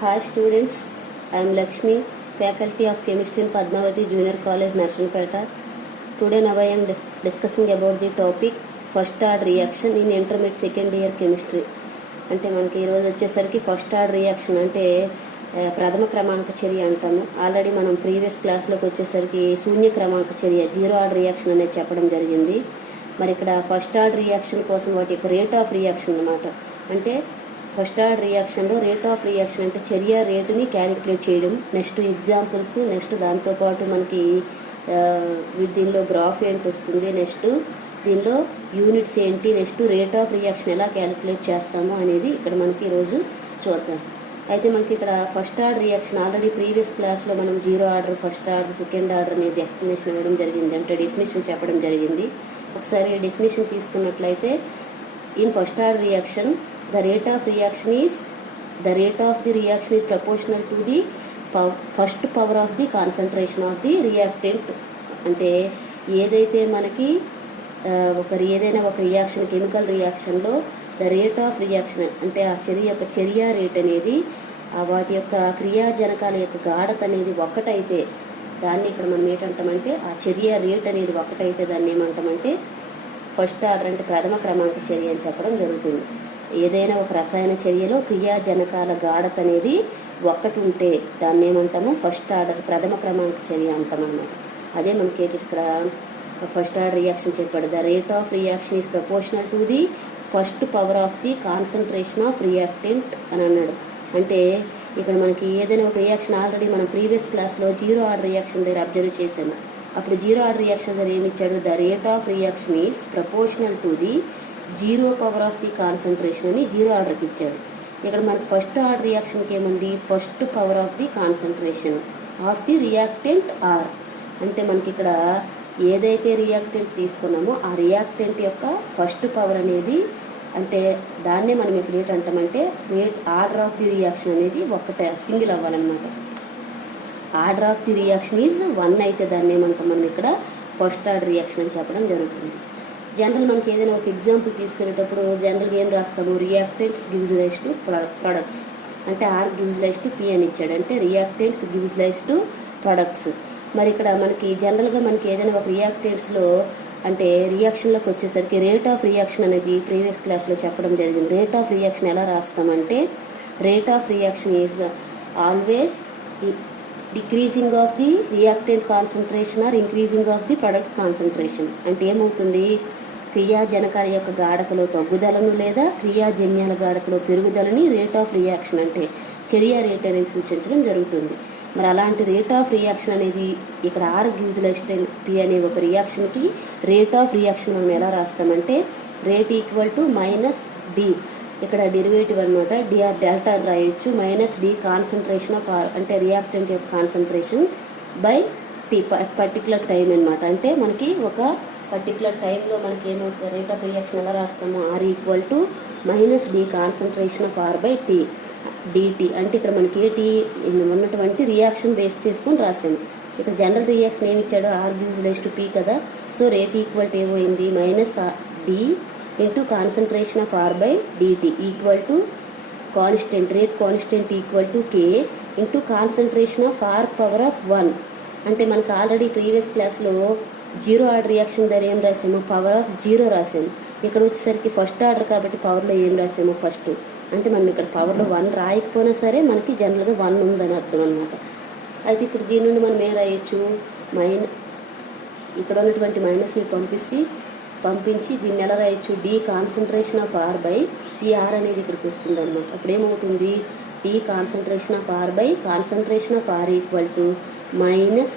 Hi students, I am Lakshmi, Faculty of Chemistry in Padmavati Junior College, Narshanpeta. Today now I am discussing about the topic first order reaction in intermediate second year chemistry. అంటే మనకి ఈరోజు వచ్చేసరికి first order reaction అంటే ప్రథమ క్రమాంక చర్య అంటాము. Already మనం previous క్లాస్లోకి వచ్చేసరికి శూన్య క్రమాంక చర్య జీరో ఆర్డర్ రియాక్షన్ అనేది చెప్పడం జరిగింది. మరి ఇక్కడ ఫస్ట్ ఆర్డర్ రియాక్షన్ కోసం వాటి యొక్క రేట్ ఆఫ్ రియాక్షన్ అన్నమాట. అంటే ఫస్ట్ ఆర్డర్ రియాక్షన్లో రేట్ ఆఫ్ రియాక్షన్ అంటే చర్య రేటుని క్యాలిక్యులేట్ చేయడం, నెక్స్ట్ ఎగ్జాంపుల్స్, నెక్స్ట్ దాంతోపాటు మనకి దీనిలో గ్రాఫ్ ఏంటి వస్తుంది, నెక్స్ట్ దీనిలో యూనిట్స్ ఏంటి, నెక్స్ట్ రేట్ ఆఫ్ రియాక్షన్ ఎలా క్యాలిక్యులేట్ చేస్తాము అనేది ఇక్కడ మనకి ఈరోజు చూద్దాం. అయితే మనకి ఇక్కడ first order reaction already previous క్లాస్లో మనం zero order, first order, second order అనేది ఎక్స్ప్లెనేషన్ ఇవ్వడం జరిగింది, అంటే డెఫినేషన్ చెప్పడం జరిగింది. ఒకసారి డెఫినేషన్ తీసుకున్నట్లయితే in first order reaction the rate of reaction is proportional to the first power of the concentration of the reactant. అంటే ఏదైతే మనకి ఏదైనా ఒక రియాక్షన్ కెమికల్ రియాక్షన్లో ద రేట్ ఆఫ్ రియాక్షన్ అంటే ఆ చర్య రేట్ అనేది వాటి యొక్క క్రియాజనకాల యొక్క గాఢత అనేది ఒక్కటైతే దాన్ని ఇక్కడ మనం ఏంటంటామంటే ఆ చర్య రేట్ అనేది ఒక్కటైతే దాన్ని ఏమంటామంటే ఫస్ట్ ఆర్డర్ అంటే ప్రథమ క్రమాంక చర్య అని చెప్పడం జరుగుతుంది. ఏదైనా ఒక రసాయన చర్యలో క్రియాజనకాల గాఢత అనేది ఒక్కటి ఉంటే దాన్ని ఏమంటాము ఫస్ట్ ఆర్డర్ ప్రథమ క్రమాంక చర్య అంటాం అన్నమాట. అదే మనకి ఇక్కడ ఫస్ట్ ఆర్డర్ రియాక్షన్ చెప్పాడు, the rate of reaction is proportional to the first power of the concentration of reactant అని అన్నాడు. అంటే ఇక్కడ మనకి ఏదైనా ఒక రియాక్షన్ ఆల్రెడీ మనం ప్రీవియస్ క్లాస్లో జీరో ఆర్డర్ రియాక్షన్ దగ్గర అబ్జర్వ్ చేసాము. అప్పుడు జీరో ఆర్డర్ రియాక్షన్ దగ్గర ఏమి ఇచ్చాడు, the rate of reaction is proportional to the zero power of the concentration అని జీరో ఆర్డర్కి ఇచ్చాడు. ఇక్కడ మనకి ఫస్ట్ ఆర్డర్ రియాక్షన్కి ఏముంది, first power of the concentration of the reactant R. అంటే మనకి ఇక్కడ ఏదైతే రియాక్టెంట్ తీసుకున్నామో ఆ రియాక్టెంట్ యొక్క ఫస్ట్ పవర్ అనేది అంటే దాన్నే మనం ఇక్కడ ఏంటంటామంటే ఆర్డర్ ఆఫ్ ది రియాక్షన్ అనేది ఒక్కటే సింగిల్ అవ్వాలన్నమాట. Order of the reaction is 1 అయితే దాన్ని ఏమంటాం మనం ఇక్కడ ఫస్ట్ ఆర్డర్ రియాక్షన్ అని చెప్పడం జరుగుతుంది. జనరల్ మనకి ఏదైనా ఒక ఎగ్జాంపుల్ తీసుకునేటప్పుడు జనరల్గా ఏం రాస్తాము, reactants gives rise to products అంటే R gives rise to P అని ఇచ్చాడు, అంటే reactants gives rise to products. మరి ఇక్కడ మనకి జనరల్గా మనకి ఏదైనా ఒక రియాక్టెంట్స్లో అంటే రియాక్షన్లోకి వచ్చేసరికి రేట్ ఆఫ్ రియాక్షన్ అనేది ప్రీవియస్ క్లాస్లో చెప్పడం జరిగింది. రేట్ ఆఫ్ రియాక్షన్ ఎలా రాస్తామంటే rate of reaction is always decreasing of the reactant concentration or increasing of the product concentration. అంటే ఏమవుతుంది, క్రియాజనకాల యొక్క గాఢతలో తగ్గుదలను లేదా క్రియాజన్యాల గాఢతలో పెరుగుదలని రేట్ ఆఫ్ రియాక్షన్ అంటే చర్య రేట్ అనేది సూచించడం జరుగుతుంది. మరి అలాంటి రేట్ ఆఫ్ రియాక్షన్ అనేది ఇక్కడ R gives rise to P అనే ఒక రియాక్షన్కి రేట్ ఆఫ్ రియాక్షన్ మనం ఎలా రాస్తామంటే rate equal to minus d, ఇక్కడ డెరివేటివ్ అనమాట, డిఆర్ డెల్టా అని రాయొచ్చు, minus D concentration of R అంటే రియాక్టెంట్ యొక్క concentration by t particular time అనమాట. అంటే మనకి ఒక పర్టికులర్ టైంలో మనకి ఏమవుతుంది రేట్ ఆఫ్ రియాక్షన్ ఎలా రాస్తాము, R equal to minus D concentration of are by T DT. అంటే ఇక్కడ మనకి టీ ఉన్నటువంటి రియాక్షన్ బేస్ చేసుకొని రాసాము. ఇక్కడ జనరల్ రియాక్షన్ ఏమి ఇచ్చాడు, R gives rise to P కదా, సో రేట్ ఈక్వల్ టు ఏమైంది minus D into concentration of are by DT equal to constant rate constant equal to K into concentration of R power of 1. అంటే మనకు already previous క్లాస్లో zero order reaction దగ్గర ఏం రాసాము, power of 0 రాసాము. ఇక్కడ వచ్చేసరికి first order కాబట్టి పవర్లో ఏం రాసాము ఫస్ట్, అంటే మనం ఇక్కడ పవర్లో 1 రాయకపోయినా సరే మనకి జనరల్గా 1 ఉందని అర్థం అనమాట. అయితే ఇప్పుడు దీని నుండి మనం ఏం రాయొచ్చు, ఇక్కడ ఉన్నటువంటి మైనస్ని పంపించి దీన్ని ఎలా రాయొచ్చు, D concentration of are by ఈ ఆర్ అనేది ఇక్కడికి వస్తుంది అనమాట. అప్పుడు ఏమవుతుంది, D concentration of are by concentration of are equal to minus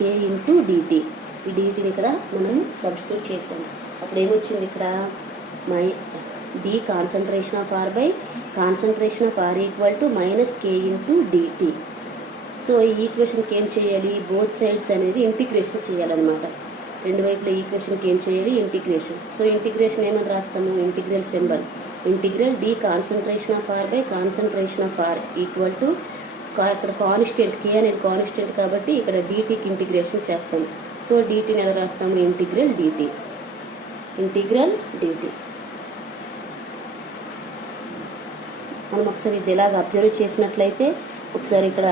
K into DT. ఈ డిటిని ఇక్కడ మనం సబ్స్టిట్యూట్ చేసాము. అప్పుడు ఏమొచ్చింది ఇక్కడ డి concentration of are by concentration of are equal to minus K into డిటి. సో ఈ ఈక్వేషన్కి ఏం చేయాలి, బోత్ సైడ్స్ అనేది ఇంటిగ్రేషన్ చేయాలన్నమాట. రెండు వైపుల ఈక్వేషన్కి ఏం చేయాలి, ఇంటిగ్రేషన్. సో ఇంటిగ్రేషన్ ఏమని రాస్తాము, integral symbol, integral D concentration of are by concentration of are equal to ఇక్కడ కాన్స్టెంట్ కే అనేది కాన్స్టెంట్ కాబట్టి ఇక్కడ డిటికి ఇంటిగ్రేషన్ చేస్తాము. సో డిటిని ఎలా రాస్తాము, ఇంటిగ్రల్ డిటి. మనం ఒకసారి ఇది ఇలాగ అబ్జర్వ్ చేసినట్లయితే ఒకసారి ఇక్కడ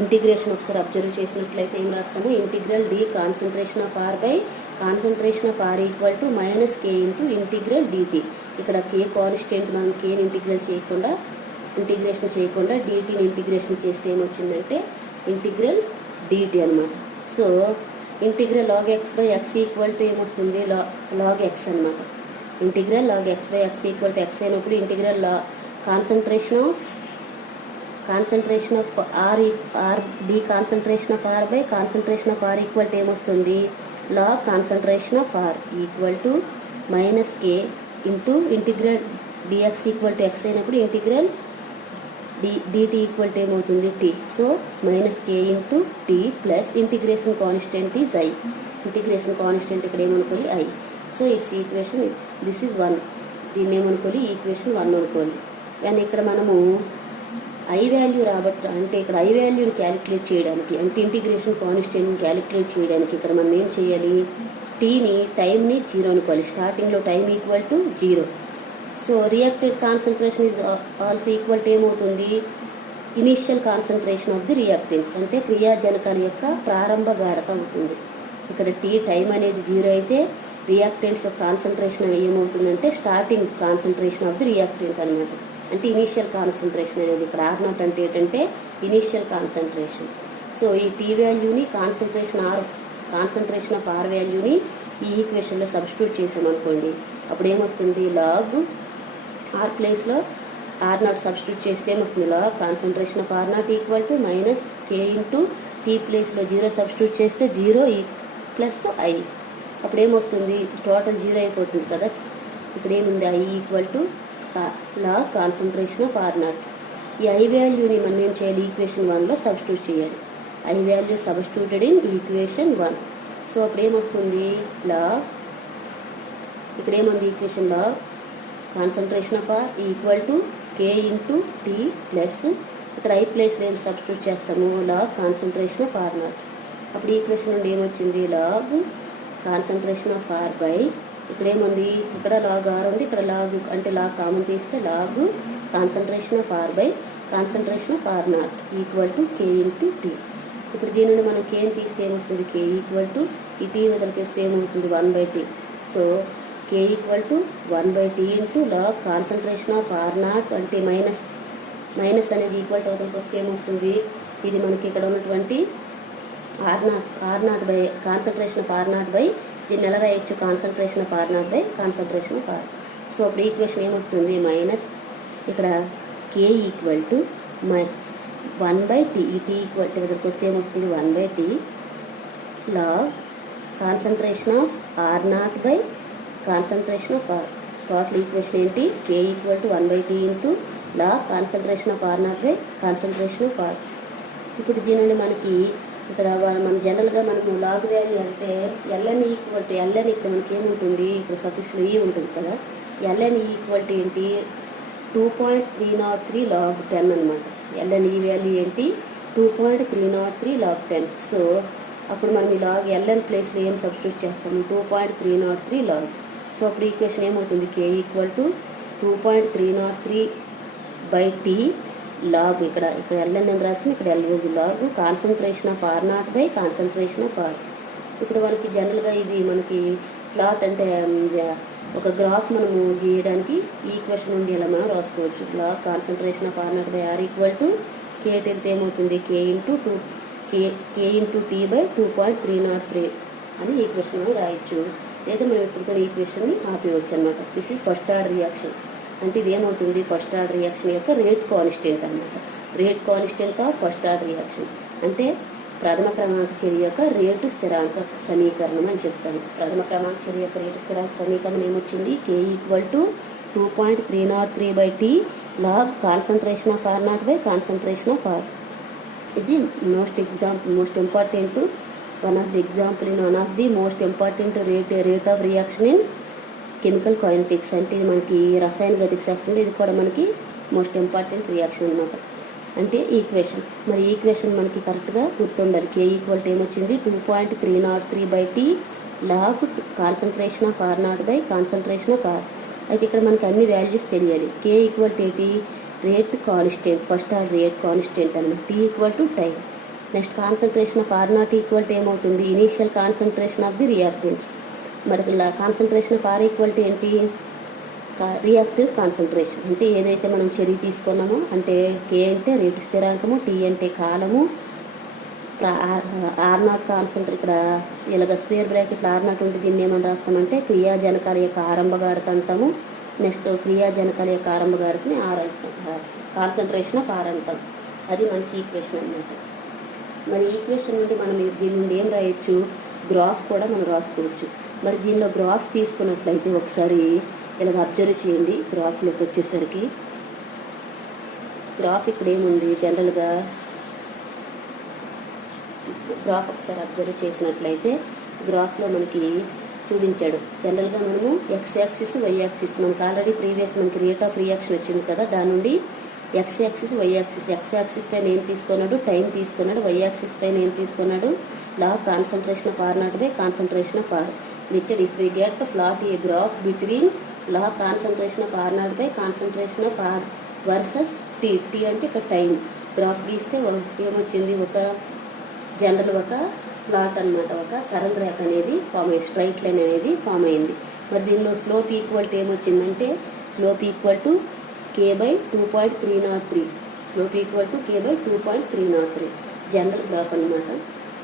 ఇంటిగ్రేషన్ ఒకసారి అబ్జర్వ్ చేసినట్లయితే ఏం రాస్తాము, integral D concentration of are by concentration of are equal to minus K into integral DT. ఇక్కడ కే కాన్స్టెంట్, మనం కేని ఇంటిగ్రేషన్ చేయకుండా డిటీని ఇంటిగ్రేషన్ చేస్తే ఏమొచ్చిందంటే ఇంటిగ్రల్ డిటి అనమాట. So integral log x by x equal to ఏమొస్తుంది, లాగ్ ఎక్స్ అనమాట. Integral log x by x equal to x అయినప్పుడు integral concentration of R d concentration of are by concentration of are equal to ఏమొస్తుంది, log concentration of are equal to minus K into integral dx equal to x అయినప్పుడు integral dt equal to ఏమవుతుంది t. So minus K into T plus integration constant is I. Integration constant ఇక్కడ ఏమనుకోవాలి I. So it's equation this is 1. దీన్ని ఏమనుకోవాలి, equation 1 అనుకోవాలి. కానీ ఇక్కడ మనము ఐ వాల్యూ రాబట్టి, అంటే ఇక్కడ ఐ వాల్యూని క్యాలిక్యులేట్ చేయడానికి, అంటే ఇంటిగ్రేషన్ కాన్స్టెంట్ని క్యాలిక్యులేట్ చేయడానికి ఇక్కడ మనం ఏం చేయాలి, టీని టైంని 0 అనుకోవాలి. స్టార్టింగ్లో time equal to 0. So reacted concentration is also equal to ఏమవుతుంది, initial concentration of the reactants, అంటే క్రియాజనకాల యొక్క ప్రారంభ గాఢత అవుతుంది. ఇక్కడ టీ టైం అనేది 0 అయితే రియాక్టెంట్స్ ఆఫ్ కాన్సన్ట్రేషన్ ఏమవుతుందంటే starting concentration of the reactant అనమాట. అంటే ఇనీషియల్ కాన్సన్ట్రేషన్ అనేది ఇక్కడ R0 అంటే ఏంటంటే ఇనీషియల్ కాన్సన్ట్రేషన్. సో ఈ టీ వాల్యూని కాన్సన్ట్రేషన్ ఆఫ్ ఆర్ వాల్యూని ఈ ఈక్వేషన్లో సబ్స్టిట్యూట్ చేసామనుకోండి, అప్పుడు ఏమొస్తుంది, లాగ్ ఆర్ ప్లేస్లో R0 సబ్స్టిట్యూట్ చేస్తే ఏమొస్తుంది, log concentration of R0 equal to minus K into T ప్లేస్లో 0 సబ్స్టిట్యూట్ చేస్తే 0 ప్లస్ ఐ. అప్పుడు ఏమొస్తుంది, టోటల్ 0 అయిపోతుంది కదా. ఇక్కడ ఏముంది, I equal to log concentration of R0. ఈ ఐ వాల్యూని మనం ఏం చేయాలి, ఈక్వేషన్ 1లో సబ్స్టిట్యూట్ చేయాలి. I value substituted in equation 1. So అప్పుడు ఏమొస్తుంది, లాగ్ ఇక్కడ ఏముంది equation, log concentration of are equal to K into T plus ఇక్కడ ఐ ప్లేస్లో ఏం సబ్స్టిట్యూట్ చేస్తాము, లాగ్ కాన్సన్ట్రేషన్ ఆఫ్ R0. అప్పుడు ఈక్వేషన్ నుండి ఏమొచ్చింది, log concentration of are by ఇక్కడ ఏముంది, ఇక్కడ లాగ్ ఆర్ ఉంది, ఇక్కడ లాగ్ అంటే లాగ్ కామన్ తీస్తే log concentration of are by concentration of R0 equal to K into T. ఇప్పుడు దీని నుండి మనం కేని తీస్తే ఏమొస్తుంది, కే ఈక్వల్ టు ఈ టీ వదిలికేస్తే ఏమవుతుంది 1/t. So K equal to 1/t into log concentration of R0 అంటే మైనస్ అనేది ఈక్వల్ టు అవతలకి వస్తే ఏమొస్తుంది, ఇది మనకి ఇక్కడ ఉన్నటువంటి R0 by concentration of R0 by దీన్ని ఎలా రాయొచ్చు, concentration of R0 by concentration of R. So అప్పుడు ఈక్వేషన్ ఏమొస్తుంది, మైనస్ ఇక్కడ కే ఈక్వల్ టు 1/t, ఈ టీ ఈక్వల్ టు దగ్గరికి వస్తే ఏమొస్తుంది 1/t log concentration of R0 by concentration of R. Total equation ఏంటి, k equal to 1/t into log concentration of R0 by concentration of R. ఇప్పుడు దీని నుండి మనకి ఇక్కడ మన జనరల్గా మనకు లాగ్ వాల్యూ అంటే ఎల్ఎన్ ఈక్వల్ టు ఎల్ఎన్ ఇక్కడ మనకి ఏముంటుంది, ఇక్కడ సఫిక్స్లో ఈ ఉంటుంది కదా, ఎల్ఎన్ ఈక్వల్ టు ఏంటి 2.303 log 10 అనమాట. ఎల్ఎన్ ఈ వాల్యూ ఏంటి 2.303 log 10. సో అప్పుడు మనం ఈ లాగ్ ఎల్ఎన్ ప్లేస్లో ఏం సబ్స్టిట్యూట్ చేస్తాము, 2.303 log. సో అప్పుడు ఈక్వేషన్ ఏమవుతుంది, k equal to 2.303/t log ఇక్కడ ఎల్ఎన్ అని రాసి ఇక్కడ ఎల్యూజ్ log concentration of R0 by concentration of R. ఇప్పుడు మనకి జనరల్గా ఇది మనకి ప్లాట్ అంటే ఒక గ్రాఫ్ మనము గీయడానికి ఈక్వేషన్ నుండి ఎలా మనం రాసుకోవచ్చు, log concentration of R0 by R equal to k వెళ్తే ఏమవుతుంది, కే ఇంటూ టీ బై 2.303 అని ఈక్వేషన్ రాయొచ్చు. లేదా మనం ఇప్పుడు ఈక్వేషన్ని ఆపేయవచ్చు అనమాట. This is first order reaction. అంటే ఇది ఏమవుతుంది, ఫస్ట్ ఆర్డర్ రియాక్షన్ యొక్క రేట్ కాన్స్టెంట్ అనమాట. Rate constant of first order reaction అంటే ప్రథమ క్రమాంక చర్య యొక్క రేటు స్థిరాంక సమీకరణం అని చెప్తాను. ప్రథమ క్రమాంక చర్య యొక్క రేటు స్థిరాంక సమీకరణం ఏమొచ్చింది, కే equal to 2.303/t log concentration of R0 by concentration of R. ఇది most important one of the most important rate of reaction in chemical kinetics. అంటే ఇది మనకి రసాయన గతిక శాస్త్రంలో ఇది కూడా మనకి మోస్ట్ ఇంపార్టెంట్ రియాక్షన్ అనమాట. అంటే ఈక్వేషన్, మరి ఈక్వేషన్ మనకి కరెక్ట్గా గుర్తుండాలి. కే ఈక్వల్ టు ఏమొచ్చింది 2.303/t log concentration of R0 by concentration of R. అయితే ఇక్కడ మనకి అన్ని వాల్యూస్ తెలియాలి. కే ఈక్వల్ టు ఏంటి, rate constant, first order rate constant అనమాట. T equal to time. Next concentration of R naught equal to ఏమవుతుంది, initial concentration of the reactants. మరి ఇలా concentration of are equal to ఏంటి, reactive concentration. అంటే ఏదైతే మనం చర్య తీసుకున్నామో, అంటే కే అంటే రేటు స్థిరాంకము, టీ అంటే కాలము, ఆర్ నాట్ కాన్సన్ట్రేట్, ఇక్కడ ఇలాగ స్క్వేర్ బ్రాకెట్లో ఆర్ నాట్ ఉంటే దీన్ని ఏమని రాస్తామంటే క్రియాజనకాల యొక్క ఆరంభగాడత అంటాము. నెక్స్ట్ క్రియాజనకాల యొక్క ఆరంభగాడతని ఆర్ అంటాం, కాన్సన్ట్రేషన్ ఆఫ్ ఆర్ అంటాం. అది మనకి ఈక్వేషన్ అన్నమాట. మరి ఈక్వేషన్ నుండి మనం దీని నుండి ఏం రాయొచ్చు, గ్రాఫ్ కూడా మనం రాసుకోవచ్చు. మరి దీనిలో గ్రాఫ్ తీసుకున్నట్లయితే ఒకసారి ఇలాగ అబ్జర్వ్ చేయండి. గ్రాఫ్లోకి వచ్చేసరికి గ్రాఫ్ ఇక్కడ ఏముంది, జనరల్గా గ్రాఫ్ ఒకసారి అబ్జర్వ్ చేసినట్లయితే గ్రాఫ్లో మనకి చూపించాడు. జనరల్గా మనము ఎక్స్ యాక్సిస్, వై యాక్సిస్, మనకి ఆల్రెడీ ప్రీవియస్ మనకి రేట్ ఆఫ్ రియాక్షన్ వచ్చింది కదా, దాని నుండి X axis, Y axis, X axis పైన ఏం తీసుకున్నాడు, టైం తీసుకున్నాడు. వై యాక్సిస్ పైన ఏం తీసుకున్నాడు, log concentration of R naught by concentration of R. Richard if we get plot a graph between log concentration of R naught by concentration of R versus T. T అంటే ఇక్కడ time. Graph గీస్తే ఏమొచ్చింది, ఒక general ఒక slot అనమాట, ఒక సరళ రేఖ అనేది ఫామ్ అయ్యింది, స్ట్రైట్ లైన్ అనేది ఫామ్ అయింది. మరి దీనిలో స్లోప్ ఈక్వల్ టు ఏమొచ్చిందంటే, slope equal to K by 2.303, slope equal to K by 2.303 general graph అనమాట.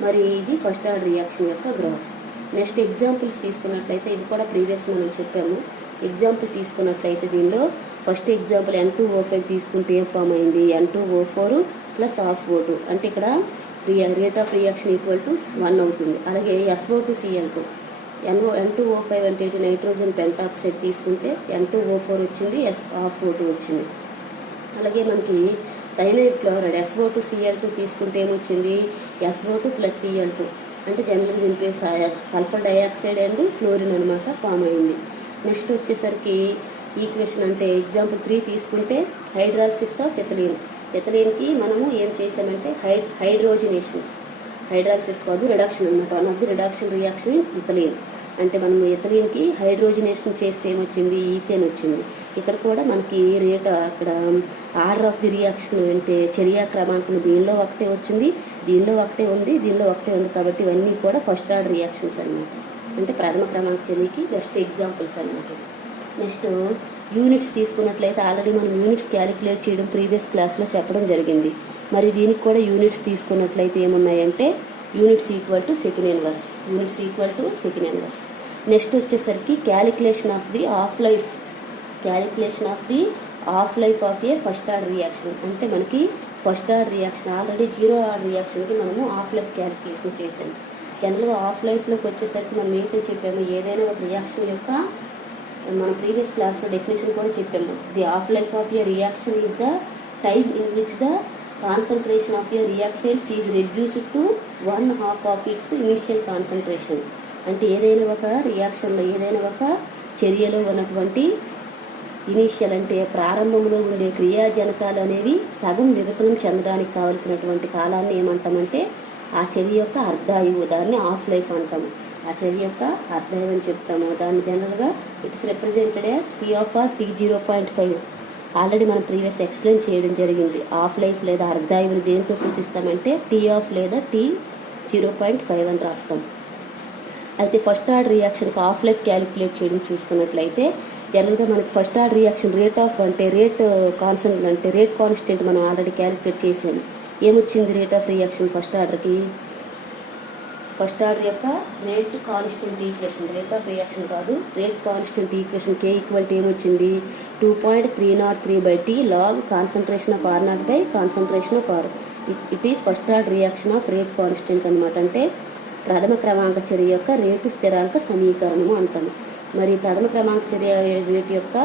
మరి ఇది ఫస్ట్ ఆర్డర్ రియాక్షన్ యొక్క గ్రాఫ్. నెక్స్ట్ ఎగ్జాంపుల్స్ తీసుకున్నట్లయితే, ఇది కూడా ప్రీవియస్ మనం చెప్పాము. ఎగ్జాంపుల్ తీసుకున్నట్లయితే దీనిలో ఫస్ట్ ఎగ్జాంపుల్ N2O5 తీసుకుంటే ఏం ఫామ్ అయింది, N2O4 ప్లస్ హాఫ్ O2, అంటే ఇక్కడ rate of reaction equal to 1 అవుతుంది. అలాగే SO2Cl2, N2O5 అంటే నైట్రోజన్ పెంటాక్సైడ్ తీసుకుంటే N2O4 వచ్చింది, హాఫ్ O2 వచ్చింది. అలాగే మనకి థైనైడ్ క్లోరైడ్ SO2Cl2 తీసుకుంటే ఏమొచ్చింది, SO2 ప్లస్ Cl2, అంటే జనరల్ దీనిపై సల్ఫర్ డైఆక్సైడ్ అండ్ క్లోరిన్ అనమాట ఫామ్ అయింది. నెక్స్ట్ వచ్చేసరికి ఈక్వేషన్ అంటే ఎగ్జాంపుల్ 3 తీసుకుంటే హైడ్రాలసిస్ ఆఫ్ ఎథిలీన్. ఎథిలీన్కి మనము ఏం చేసామంటే హైడ్రోజనేషన్స్, హైడ్రాలసిస్ కాదు రిడక్షన్ అనమాట, one of the reduction reaction ethylene. అంటే మనం ఎథిలీన్కి హైడ్రోజనేషన్ చేస్తే ఏమొచ్చింది, ఈథేన్ వచ్చింది. ఇక్కడ కూడా మనకి రేట్ అక్కడ ఆర్డర్ ఆఫ్ ది రియాక్షన్ అంటే చర్యా క్రమాంకం దీనిలో ఒకటే వచ్చింది, దీనిలో ఒకటే ఉంది, దీనిలో ఒకటే ఉంది. కాబట్టి ఇవన్నీ కూడా ఫస్ట్ ఆర్డర్ రియాక్షన్స్ అనమాట, అంటే ప్రథమ క్రమాంక చర్యకి బెస్ట్ ఎగ్జాంపుల్స్ అనమాట. నెక్స్ట్ యూనిట్స్ తీసుకున్నట్లయితే ఆల్రెడీ మనం యూనిట్స్ క్యాలిక్యులేట్ చేయడం ప్రీవియస్ క్లాస్లో చెప్పడం జరిగింది. మరి దీనికి కూడా యూనిట్స్ తీసుకున్నట్లయితే ఏమున్నాయంటే units equal to second inverse, units equal to second inverse. Next వచ్చేసరికి calculation of the half life, calculation of the half life of a first order reaction. అంటే మనకి first order reaction already zero order రియాక్షన్కి మనము half life calculation చేసాము. జనరల్గా half లైఫ్లోకి వచ్చేసరికి మనం ఏంటో చెప్పాము, ఏదైనా ఒక రియాక్షన్ యొక్క మనం ప్రీవియస్ క్లాస్లో డెఫినేషన్ కూడా చెప్పాము. The half life of A reaction is the time in which the concentration of A reactants is reduced to 1/2 of it's initial concentration. అంటే ఏదైనా ఒక రియాక్షన్లో, ఏదైనా ఒక చర్యలో ఉన్నటువంటి ఇనీషియల్ అంటే ప్రారంభంలో ఉండే క్రియాజనకాలు అనేవి సగం విఘటనం చెందడానికి కావలసినటువంటి కాలాన్ని ఏమంటామంటే ఆ చర్య యొక్క అర్ధాయువు, దాన్ని హాఫ్ లైఫ్ అంటాము. ఆ చర్య యొక్క అర్ధాయువు అని చెప్తాము. దాన్ని జనరల్గా it's represented as T(r) T0.5. Already మనం ప్రీవియస్ ఎక్స్ప్లెయిన్ చేయడం జరిగింది. హాఫ్ లైఫ్ లేదా అర్ధాయువుని దేంతో సూచిస్తామంటే T(() లేదా T0.5 అని రాస్తాం. అయితే ఫస్ట్ ఆర్డర్ రియాక్షన్కి హాఫ్ లైఫ్ క్యాలిక్యులేట్ చేయడం చూసుకున్నట్లయితే జనరల్గా మనకి first order reaction rate of అంటే రేట్ కాన్స్టెంట్ మనం ఆల్రెడీ క్యాలిక్యులేట్ చేసాము. ఏమొచ్చింది రేట్ ఆఫ్ రియాక్షన్ ఫస్ట్ ఆర్డర్కి, ఫస్ట్ ఆర్డర్ యొక్క rate constant equation, rate of reaction కాదు, rate constant equation K equal to ఏమొచ్చింది 2.303/T log concentration of R0 by concentration of R. It is first order reaction of rate constant అనమాట. అంటే ప్రథమ క్రమాంక చర్య యొక్క rate స్థిరాంక సమీకరణము అంటాము. మరి ప్రథమ క్రమాంక చర్య రేటు యొక్క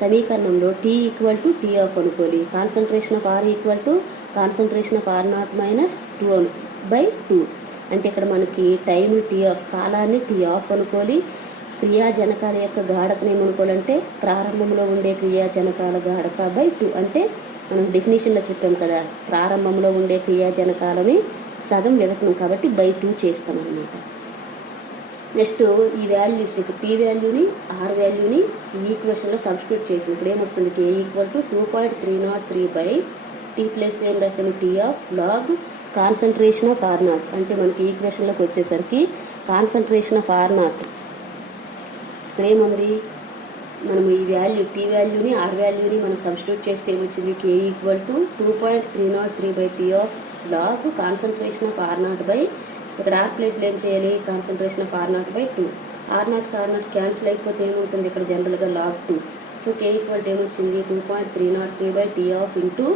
సమీకరణంలో T equal to T half అనుకోవాలి, concentration of R equal to concentration of R0 minus 2/2. అంటే ఇక్కడ మనకి టైం T ఆఫ్, కాలాన్ని T ఆఫ్ అనుకోవాలి. క్రియాజనకాల యొక్క గాఢతను ఏమనుకోవాలంటే ప్రారంభంలో ఉండే క్రియాజనకాల గాఢత బై 2. అంటే మనం డెఫినేషన్లో చెప్పాం కదా, ప్రారంభంలో ఉండే క్రియాజనకాలమే సగం విఘటనం కాబట్టి బై 2 చేస్తామన్నమాట. నెక్స్ట్ ఈ వాల్యూస్ టీ వాల్యూని ఆర్ వాల్యూని ఈ ఈక్వేషన్లో సబ్స్టిట్యూట్ చేసి ఇప్పుడు ఏమొస్తుంది K equal to 2.303 by T plus ఏం రాసాము T half log concentration of R naught. అంటే మనకి ఈక్వేషన్లోకి వచ్చేసరికి కాన్సన్ట్రేషన్ ఆఫ్ ఆర్ నాట్ ఇక్కడ ఏముంది, మనం ఈ వాల్యూ టీ వాల్యూని ఆర్ వాల్యూని మనం సబ్స్టిట్యూట్ చేస్తే ఏమొచ్చింది కే equal to 2.303 by T half log concentration of R naught by ఇక్కడ ఆర్ ప్లేస్లో ఏం చేయాలి concentration of R naught by 2. R naught cancel అయిపోతే ఏముంటుంది ఇక్కడ జనరల్గా log 2. So K equal to ఏమొచ్చింది 2.303 by T half into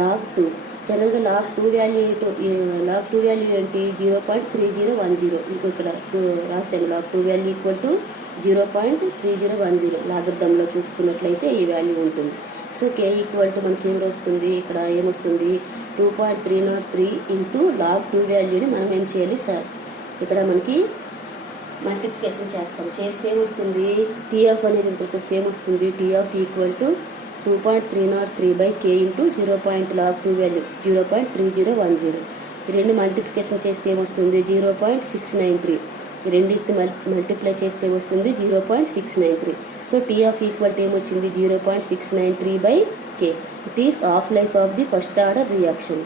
log 2. జనరల్గా లాగ్ 2 వాల్యూ ఏంటి 0.3010. ఇంకో ఇక్కడ రాసాము లాగ్ 2 వాల్యూ ఈక్వల్ టు 0.3010 లాగర్థంలో చూసుకున్నట్లయితే ఈ వాల్యూ ఉంటుంది. సో కే ఈక్వల్ టు మనకి ఏం వస్తుంది ఇక్కడ ఏమొస్తుంది 2.303 ఇంటూ లాగ్ 2 వాల్యూని మనం ఏం చేయాలి సార్ ఇక్కడ మనకి మల్టిప్లికేషన్ చేస్తాం. చేస్తే ఏమొస్తుంది టీఎఫ్ అనేది ఇక్కడికి వస్తే ఏమొస్తుంది TF equal to 2.303 by K into log 2 value 0.3010. ఈ రెండు మల్టిప్లికేషన్ చేస్తే ఏమొస్తుంది 0.693. ఈ రెండింటిని మల్టిప్లై చేస్తే వస్తుంది 0.693. So T half equal to ఏమొచ్చింది 0.693 by K. It is half life of the first order reaction.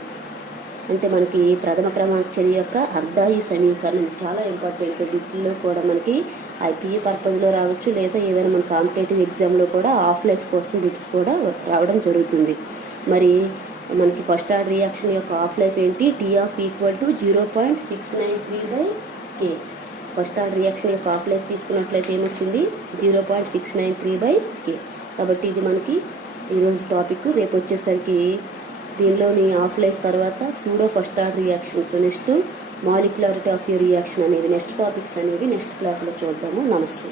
అంటే మనకి ప్రథమ క్రమాచర్య యొక్క అర్ధాయి సమీకరణం చాలా ఇంపార్టెంట్. వీటిల్లో కూడా మనకి ఐపీఈ పర్పస్లో రావచ్చు, లేదా ఏదైనా మన కాంపిటేటివ్ ఎగ్జామ్లో కూడా హాఫ్ లైఫ్ కోసం బిట్స్ కూడా రావడం జరుగుతుంది. మరి మనకి ఫస్ట్ ఆర్డర్ రియాక్షన్ యొక్క హాఫ్ లైఫ్ ఏంటి T half equal to 0.693 by K. First order reaction యొక్క హాఫ్ లైఫ్ తీసుకున్నట్లయితే ఏమొచ్చింది 0.693 బై కే. కాబట్టి ఇది మనకి ఈరోజు టాపిక్. రేపు వచ్చేసరికి దీనిలోని హాఫ్ లైఫ్ తర్వాత pseudo first order reactions, next molecularity of reaction అనేవి నెక్స్ట్ టాపిక్స్ అనేవి నెక్స్ట్ క్లాస్లో చూద్దాము. నమస్తే.